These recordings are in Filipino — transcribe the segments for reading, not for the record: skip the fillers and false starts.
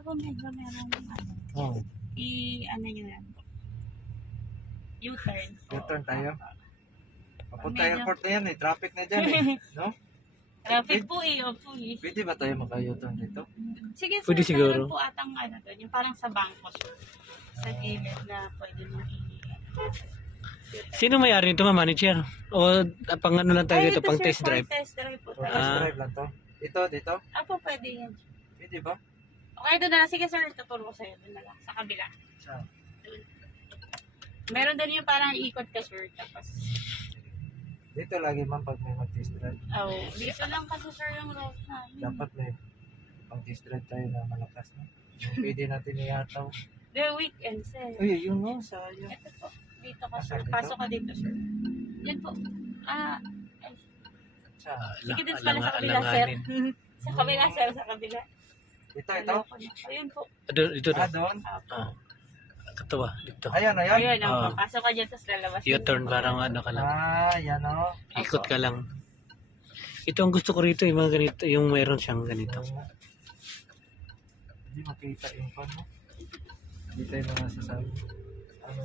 po medyo meron ano. Oh, Ano nyo yan po. U-turn. U-turn tayo. Papunta Medyo- airport na yan eh. Traffic na dyan eh. No? Traffic po eh, opo eh. Pwede ba tayo maka-U-turn dito? Sige, sir, Pwede siguro. meron po atang ano doon, yung parang sa bangko, sir. Sa gilid na pwede mo Sino may-ari nito, ma'am? Manager? O pang ano lang tayo dito, pang test drive? Test drive po For tayo. test drive lang to. Dito? Apo, pwede yan. Pwede ba? Okay, doon na lang. Sige, sir, tuturo ko sa'yo. Doon na lang, sa kabila. Saan? Doon. Meron din yung parang ikot ka, sir. Tapos, Dito lagi man pag may mag-test drive. oh, dito lang kasi, sir, yung route namin. Dapat may pang-test drive tayo na malakas na. Yung pwede natin ihataw. The weekend, sir. Uy, yun no, sayang. Ito po. Dito ka, Asa sir. dito? Pasok ka dito, sir. Yan po. Ay, Saan? sige, dito pala sa kabila, sir. Sa kabila, sir, sa kabila. Ito. Ayun po. Dito na. Doon. Apo. Katawa, dito. Ayan. Ayun, Ah. pasok ka dyan, tapos lalabas. U-turn, parang ano ka lang. Yan o. Ikot ka lang. Ito ang gusto ko rito, yung mga ganito, yung mayroon siyang ganito. Hindi makita yung pan mo. Hindi tayo mga sasabi. Ano?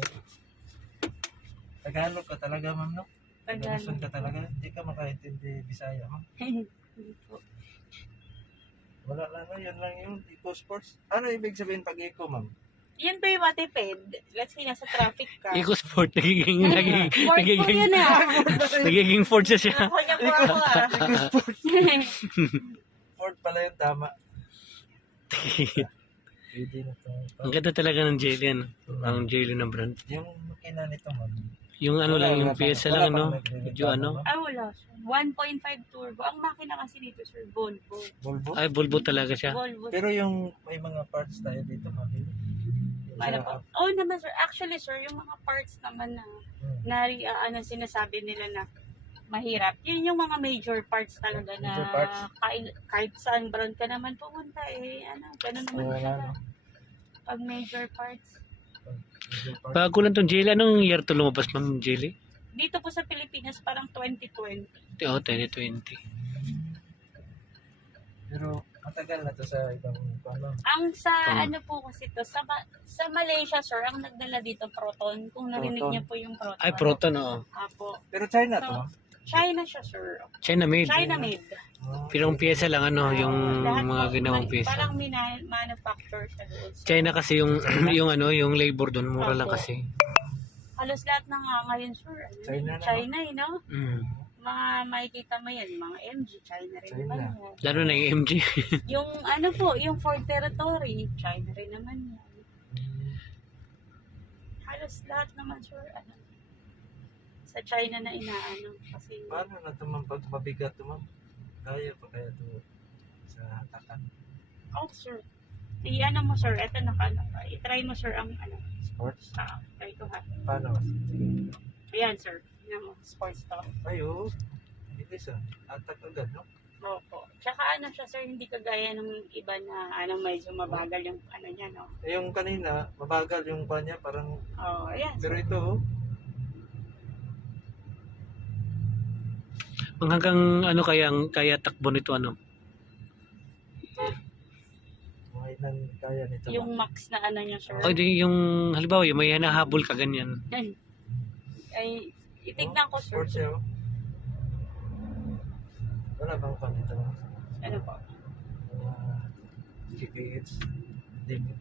Tagalog ka talaga, ma'am, no? Tagalog ka talaga. Hindi ka makaintindi Bisaya, ma'am. Hindi po. Wala lang, no? Yan lang yun. Eco sports. Ano ibig sabihin pag eco, ma'am? Yan po yung matipid. Let's say, nasa traffic ka. Eco sport, nagiging Ford po yun ah. nagiging Ford siya. Ako niya po ako ah. Ford pala yung tama. Pwede na ito. Ang ganda talaga ng jelly, ano? Ang jelly ng brand. Yung makina nito, ma'am. Yung ano lang, yung pyesa lang, ano? Medyo ano? Ah, wala. 1.5 turbo. Ang makina kasi dito, sir, Volvo. Volvo. Ay, bulbo talaga siya. Volvo. Pero yung may mga parts tayo dito, mabili. Ano po? Oh, naman, sir. Actually, sir, yung mga parts naman na ano sinasabi nila na mahirap. Yun yung mga major parts talaga na Major parts? kahit saan brand ka naman pumunta ganun naman Wala, talaga. no? Pag major parts. Bago lang tong jelly. Anong year to lumabas, ma'am, jelly? Dito po sa Pilipinas parang 2020. Oo, 2020. Pero matagal na to sa ibang ano. Ang sa ano po kasi to sa Malaysia, sir, ang nagdala dito Proton. Kung narinig Proton. niyo po yung Proton. Ay, Proton, oo. Apo. Pero China to. China siya, sir. China made. China made. Oh. Pero yung pyesa lang, ano, yung Lahat mga po, ginawang Parang pyesa. manufacture siya doon. China kasi yung, yung ano, yung labor doon, mura lang Opo. kasi. Halos lahat na nga ngayon, sir. China China, no? Mm. Mga makikita mo yan, mga MG, China rin China. naman yan. Lalo na yung MG. Yung ano po, yung Ford Territory, China rin naman yan. Halos lahat naman, sir, ano, sa China na inaano. Kasi, Paano na ito, ma'am, pag mabigat ito, ma'am? Kaya pa kaya ito sa takan? oh, sir. I-ano mo, sir, eto i-try mo, sir, ang ano, Sports? try ko ha. Paano? Sige. Ayan, sir. Tingnan mo, sports to. Ay, oo. Bilis ah. Atak agad, no? Opo. Tsaka ano siya, sir, hindi kagaya ng iba na ano, medyo mabagal yung ano niya, no? Eh, yung kanina, mabagal yung pa niya, parang... Oh, ayan. Pero ito, oh. Hanggang ano kaya takbo nito, ano? Mga ilan kaya nito. Yung max na ano niya, sir. O di yung, halimbawa, yung may hinahabol ka ganyan. Ay, itignan ko, sir. Sports siya, oh. Wala bang pa nito? Ano po? GPS, limit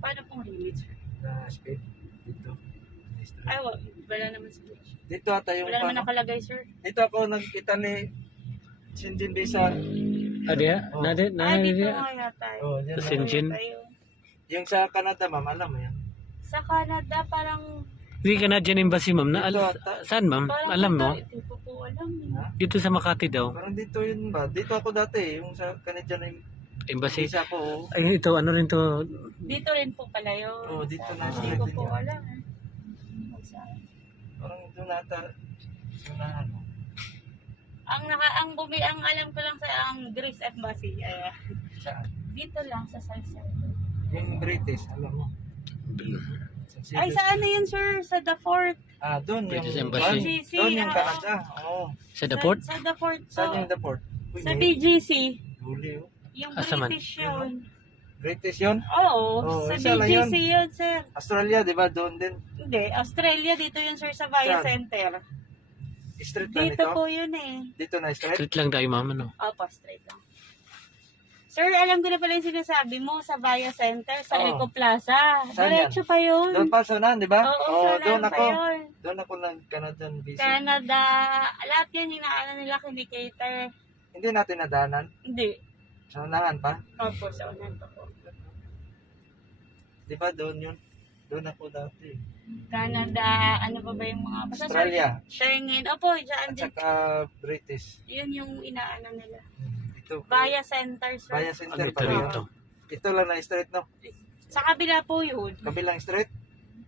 Paano pong limit, sir? na speed dito. Ay, wala naman sa page. Dito ata yung Wala naman paano. nakalagay, sir. Dito ako nagkita ni Sinjin Bisa. Ah, diya? Oh. Dito nga yata. Oh, yan Sa lang. Sinjin? Yung sa Canada, ma'am, alam mo yan. Sa Canada, parang... Hindi ka na dyan embassy, ma'am. Dito ata. Saan, ma'am? parang Alam mo? Hindi ko po alam. Ha? Dito sa Makati daw. Parang dito yun ba? Dito ako dati, yung sa Canadian Embassy. Visa ko. Oh. Ay, ito, ano rin to? Dito rin po pala yun. Oh, dito na Hindi sa ko atin po yan. alam. Parang doon ata. Sunahan. Ang alam ko lang sa ang Greece Embassy. Saan? Dito lang sa Salcedo. Yung British, alam mo. Ay, sa ano yun, sir? Sa The Fort. Ah, doon British yung Embassy. BGC, Doon yung oo. Canada. Oo. Sa the port? Sa The Fort. Saan yung the port? Uy, Sa may BGC. huli, oh. Yung Asaman. British yun. British yun? Oo, Oo, sa isa lang BGC yun, sir. Australia, di ba? Doon din. Hindi, Australia dito yun, sir, sa Via Saan? Center. Street lang Dito ito? po yun eh. Dito na street? Street lang tayo, mama, no? Opo, straight lang. Sir, alam ko na pala yung sinasabi mo sa Via Center, sa Oo. Eco Plaza. Saan yan? Diretso pa yun. Doon pa sa di ba? Oo, sa doon pa ako. yun. Doon ako nag-Canadian visa. Canada, lahat yun inaano nila kinikater. Hindi natin nadaanan. Hindi. Sa unahan pa. Opo, sa unan pa po. Di ba doon yun? Doon ako dati. Canada, ano pa ba yung mga... basta, sir, Australia. Schengen. Opo, dyan At din. saka British. Yun yung inaano nila. Ito. Via Center, sir. Via Ano Center ito pa rin. rito? Ito lang na street, no? Sa kabila po yun. Kabilang street.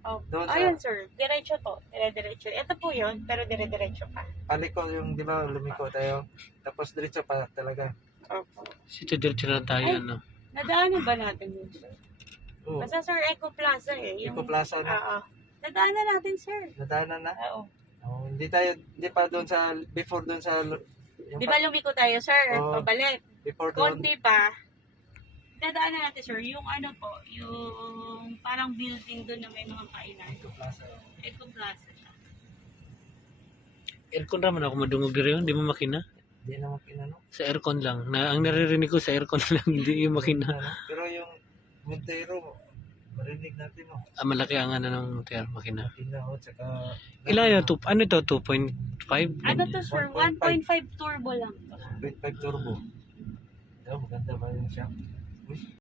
Oh. Doon sa- Ayun, sir. Diretso po. Dire-diretso. Ito po yun, pero dire-diretso pa. Paliko yung, di ba, lumiko tayo. Tapos diretso pa talaga. Opo. Sito diretso na tayo, Ay. no? Nadaanan ba natin yun, sir? Oo. Basta, sir, Eco Plaza eh. Yung... Eco Plaza, no? Oo. Nadaanan natin, sir. Nadaanan na. Oo. Oh, hindi pa doon sa, before doon sa, yung Di ba lumiko tayo, sir? Oo. Pabalik. before doon. Konti pa. Nadaanan natin, sir, yung ano po, yung parang building doon na may mga kainan. Eco Plaza. Eco Plaza siya. Aircon raman ako madungog diri yun, di mo makina. Hindi naman kinano. Sa aircon lang. Ang naririnig ko sa aircon lang, hindi yung makina. Pero yung Montero, marinig natin, no? Malaki ang ano ng makina. Kinao, tsaka... Ilan yun? Ano ito? 2.5? Ano to, sir? 1.5. 1.5 turbo lang. 1.5 turbo. Maganda ba yun siya?